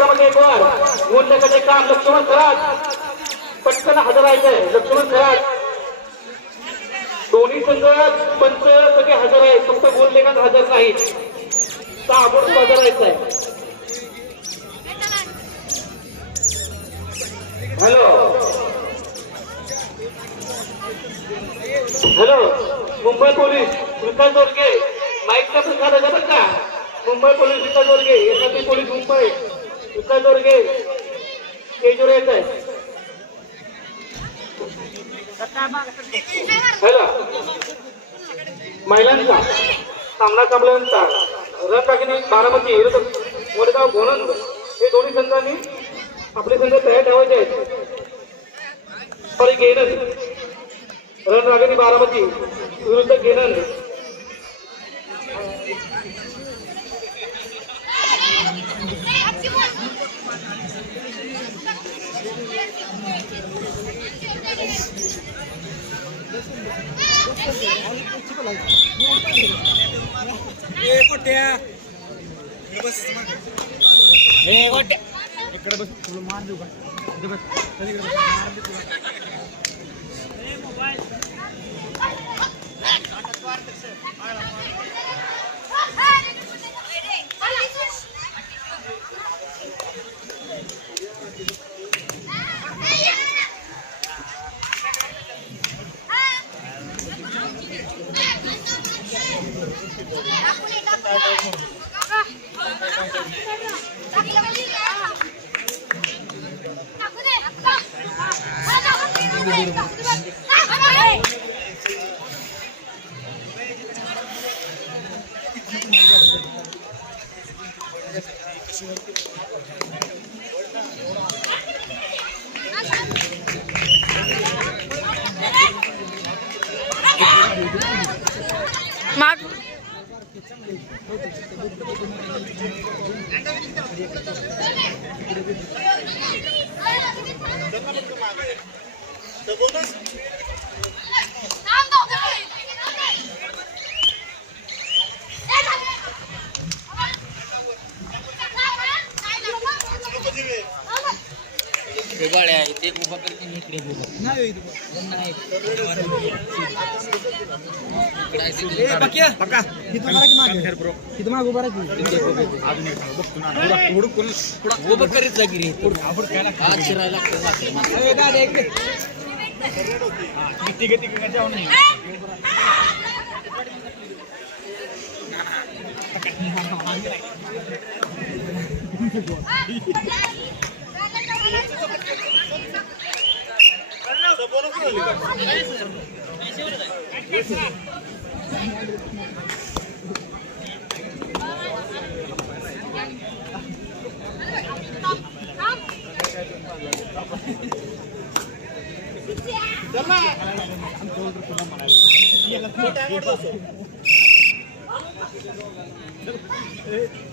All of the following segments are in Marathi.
क्रमांक 1 वर गोलंदाजाचे काम लक्ष्मण खरात पटकन हजरायचंय. लक्ष्मण खरात दोन्ही संघ पंच सगळे हजर आहेत, फक्त गोलंदाज हजर नाहीत. ताबडतोब हजरायचंय. हॅलो हॅलो मुंबई पोलीस विकास दोरगे माईकचा प्रसाद आहे बरं का. मुंबई पोलीस विकास दोरगे एसआरपी पोलीस मुंबई विकास दोरगे स्टेजवर येत आहे. हॅलो महिलांचा सामना संपल्यानंतर रणरागिणी बारामती विरुद्ध मोडगाव गोणंद हे दोन्ही संघांनी आपले संघ तयार ठेवायचे आहेत. रणरागिणी बारामती विरुद्ध गेनंद. इकडे बस तुला मार देऊ का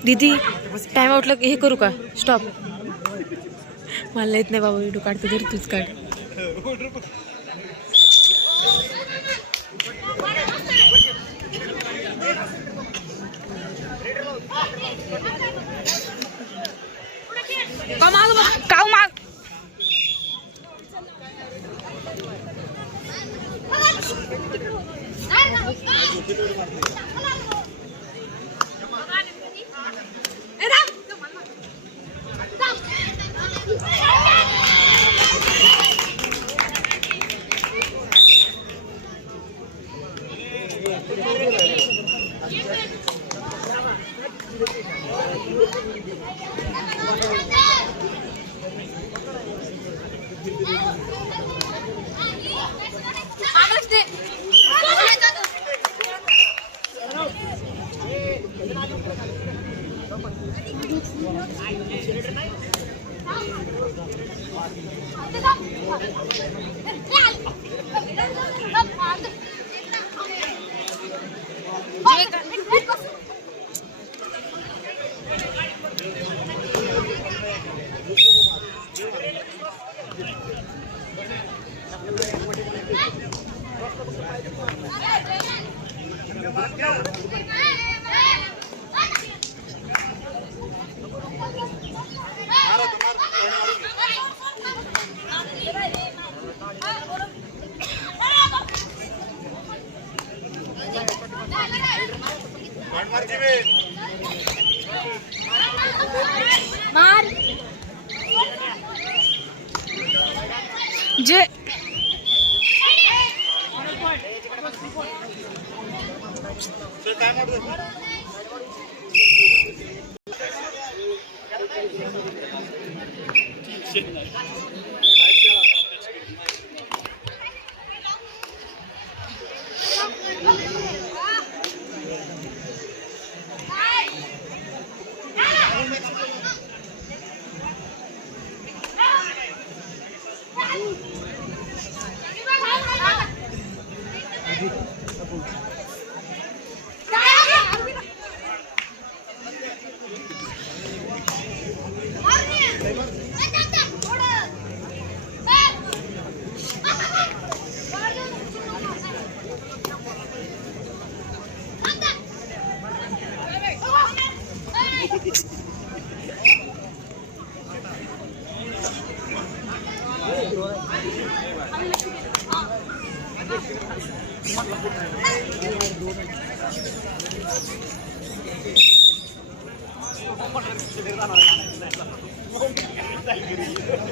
दीदी टाइम आउटला हे करू का स्टॉप. मला येत नाही बाबा व्हिडिओ काढतो तरी तूच काढ. काव माग विजय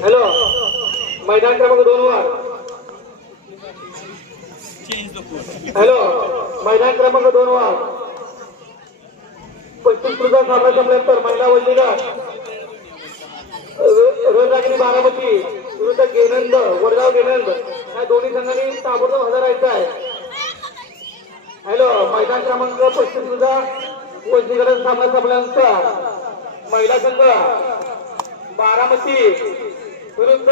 हॅलो, मैदान क्रमांक 2 वर. हॅलो, मैदान क्रमांक 2 वर 25 कृता सामना संपल्यानंतर महिला वजीरगड रोजरागिनी बारामती विरुद्ध गेनंद वडगाव गेनंद या दोन्ही संघांनी ताबडतोब हजर राहायचं आहे. हॅलो, मैदान क्रमांक 25 कृता वजीरगड सामना संपल्यानंतर महिला संघ बारामती विरुद्ध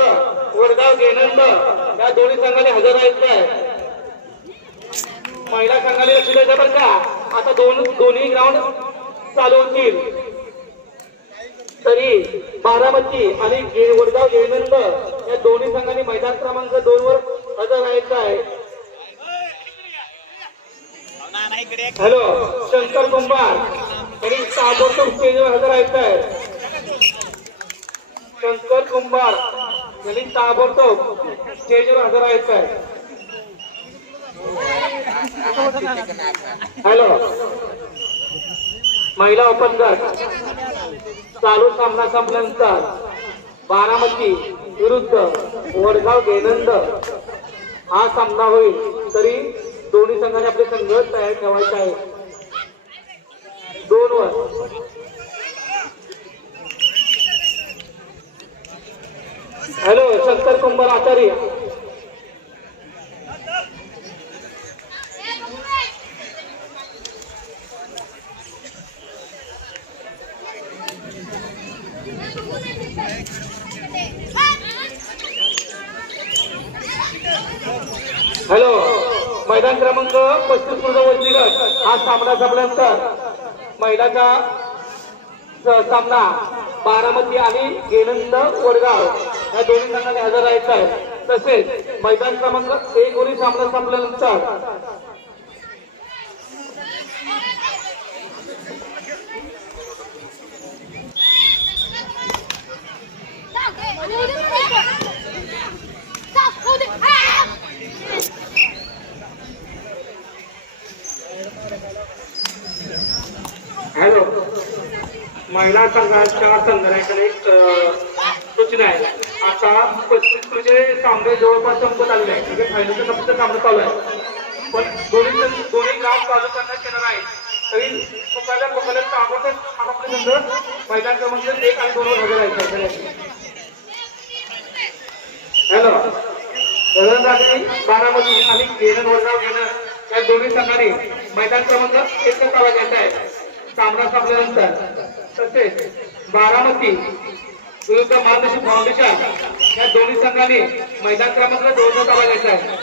वडगाव गेनंद या दोन्ही संघाने हजर राहायचं आहे. महिला संघाने लक्ष द्यायचं बरं का, आता दोन्ही ग्राउंड चालू होतील. तरी बारामती आणि वडगाव गेनंद या दोन्ही संघांनी मैदान क्रमांक 2 वर हजर राहायचं आहे. हॅलो, शंकर कुंभार तरी ताबडतोब स्टेजवर हजर राहायचं आहे. शंकर कुंभार यांनी ताबडतोब स्टेजवर हजर राहायचं आहे. हॅलो, महिला ओपन गट चालू सामना संपल्यानंतर बारामती विरुद्ध वडगाव गेनंद हा सामना होईल. तरी दोन्ही संघाने आपले संघ तयार ठेवायचे आहे. 2 वर. हॅलो, शंकर कुंभार आचार्य. हॅलो, मैदान क्रमांक 35 पूर्ण वजीरगड हा सामना संपल्यानंतर महिलाचा सामना बारामती आणि गेनंद वडगाव या दोन्ही संघाने हजर राहायचं आहे. तसेच मैदान क्रमांक 1 वरील सामना संपल्यानंतर हॅलो, महिला संघाच्या संघटनेकडे सूचना आहे. आता 35 सामने जवळपास संपत आलेले आहे. म्हणजे फायनलचा फक्त सामना चालू आहे. पण दोन्ही ग्राउंड चालू करण्यात येणार आहे. तरी पकडल्या ताबडतोब आपापले संघ मैदान क्रमांक 1 आणि 2 वर हजर राहायचे. हॅलो, रोजरागिनी बारामती आणि गेनंद वडगाव गेनंद या दोन्ही संघांनी मैदान क्रमांक 1 चा ताबा घ्यायचा आहे सामना संपल्यानंतर. तसेच बारामती विरुद्ध मार्गदर्शक फाउंडेशन या दोन्ही संघांनी मैदान क्रमांक 2 चा ताबा घ्यायचा आहे.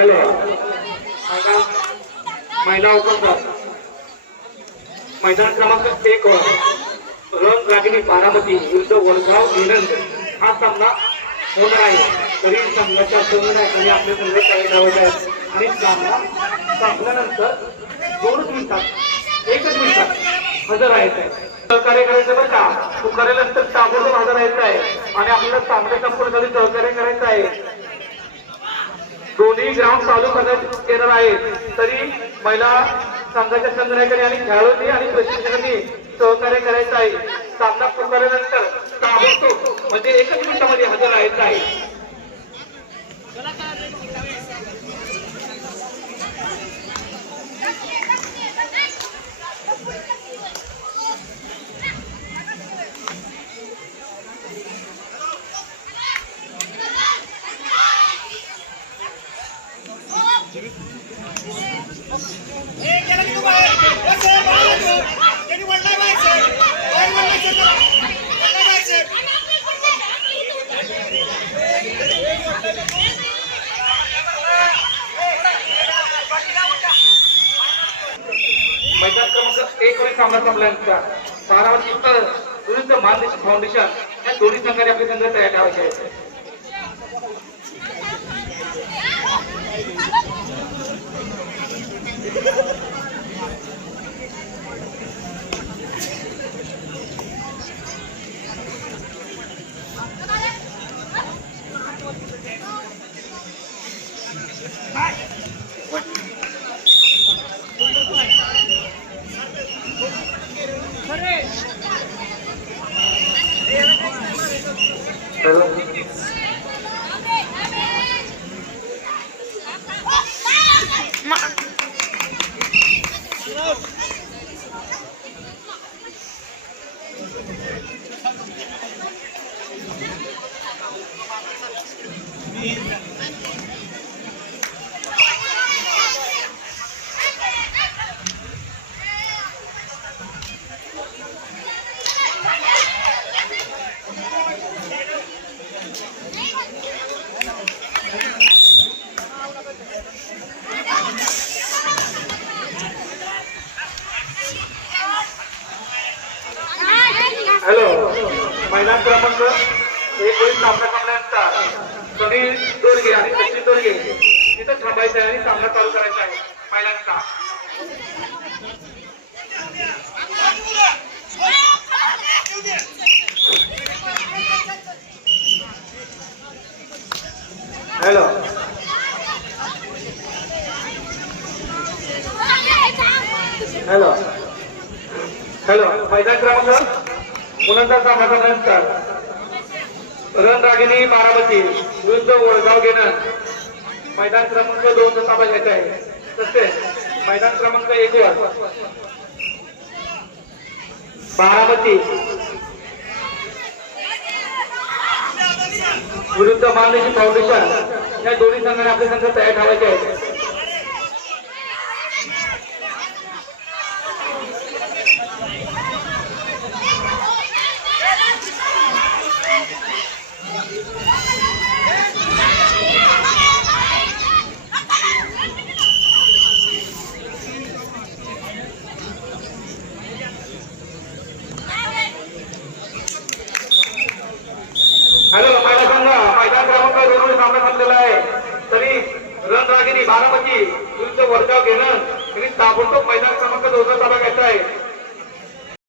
हॅलो, महिला ओपन मैदान क्रमांक 1 वर रणरागिणी बारामती विरुद्ध वडगाव विनंद हा सामना होणार आहे. तरी संघाच्या संघनायकांनी आपले संघ तयार ठेवायचे आहेत आणि सामना संपल्यानंतर 2 मिनिटात 1 मिनिटात हजर राहायचं आहे. सहकार्य करायचं बरं का, तू करेलच तर ताबडतोब हजर राहायचं आहे आणि आपल्याला सामने संपूर्ण सहकार्य करायचं आहे. दोन्ही ग्राउंड चालू करण्यात येणार आहेत. तरी महिला संघाच्या संघनायकांनी आणि खेळाडूंनी आणि प्रशिक्षकांनी सहकार्य करायचं आहे. सामना पुकारल्यानंतर ताबडतोब म्हणजे 1 मिनिटामध्ये हजर राहायचं आहे. मैदान क्रमांक 1 वर सामना संपल्यानंतर बारामती विरुद्ध मानदेश फाउंडेशन या दोन्ही संघाने आपले संघ तयार ठेवायचे आहेत. हॅलो, मैदान क्रमांक 1 वर सामना संपल्यानंतर सुनील दोरगे आणि सचिन दोरगे तिथं थांबायचं आहे आणि सामना चालू करायचा आहे महिलांचा. हॅलो हॅलो हॅलो मैदान क्रमांक मुलांचा सामना झाल्यानंतर रणरागिणी बारामती विरुद्ध वडगाव घेणं मैदान क्रमांक 2 चा सामना घ्यायचा आहे. तसेच मैदान क्रमांक 1 वर बारामती विरुद्ध मानदेश फाउंडेशन या दोन्ही संघाने आपले संघ तयार ठेवायचे आहेत. हॅलो पहिला संघ मैदान क्रमांक 2 वर सामना संपलेला आहे. तरी रणरागिणी बारामती विरुद्ध वडगाव घेणं ताबडतोब मैदान